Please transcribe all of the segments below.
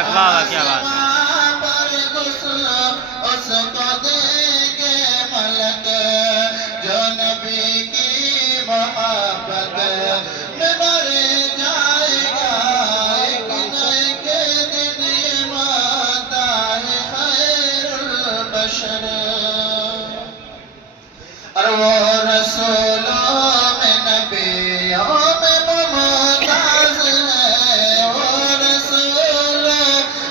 شک، واہ واہ کیا بات ہے. اس کو دیں گے ملک جو نبی کی محبت میں مر جائے گا. ایک نہ ایک دن یہ ماتا ہے خیر البشر. اور وہ رسولوں میں نبیوں میں ممتاز ہے. وہ رسولوں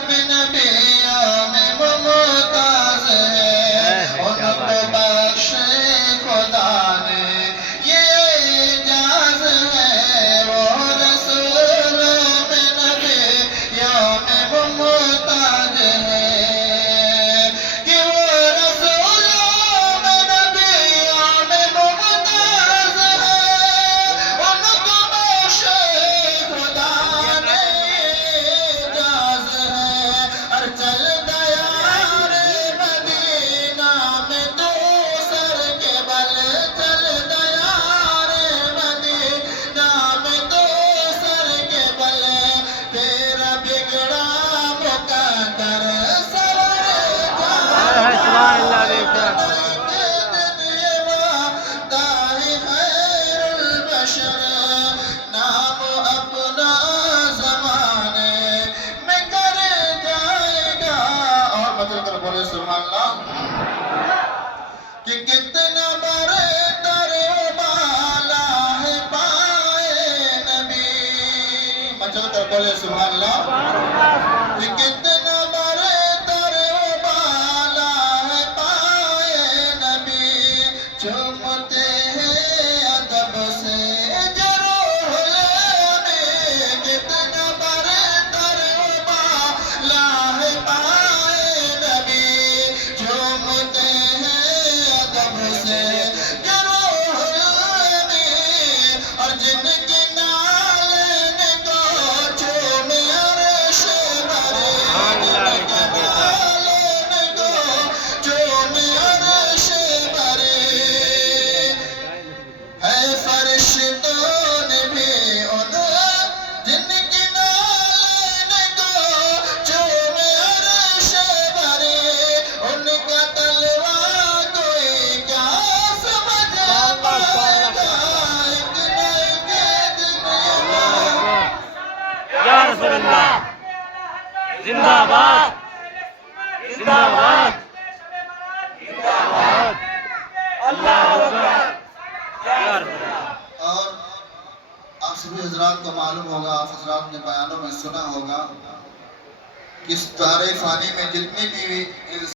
میں نبیوں میں ممتاز ہے. ان کیا کو بات ہے. بخشے خدا نے یہ اعجاز ہے. وہ رسولوں میں نبیوں میں ممتاز ہے. کہ وہ رسولوں میں نبیوں میں ممتاز ہے. ان کو بخشے خدا نے اعجاز ہے. اور چل دیار مدینہ میں تو سر کے بل. چل دیار مدینہ میں تو سر کے بل. تیرا بگڑا مقدر سور سبحان اللہ بے شک. خیر البشر. نام اپنا زمانے میں کر جائے گا. اور مطلب کر بولے سبحان اللہ. کہ کتنا برتر و بالا ہے پائے نبی. مچل کر بولے سبحان اللہ. کہ کتنا برتر و بالا ہے پائے نبی. چومتے ہیں ادب سے جروح الامین. کتنا برتر و بالا ہے پائے نبی. چومتے ہیں ادب سے جروح الامین. اور جن کی نالین کو چومے عرش بھرے. سبحان اللہ بے شک بے شک. نالین کو چومے عرش بھرے. ہے فرشتوں نے بھی ان جن کی نالین کو چومے عرش بھرے. ان کا تلوہ کوئی کیا سمجھ پائے گا. ایک نہ ایک دن یا رسول اللہ زندہ باد زندہ باد زندہ باد. اللہ اکبر. یا رسول اللہ. اور آپ سبھی حضرات کو معلوم ہوگا، آپ حضرات نے بیانوں میں سنا ہوگا کہ اس دار فانی میں جتنی بھی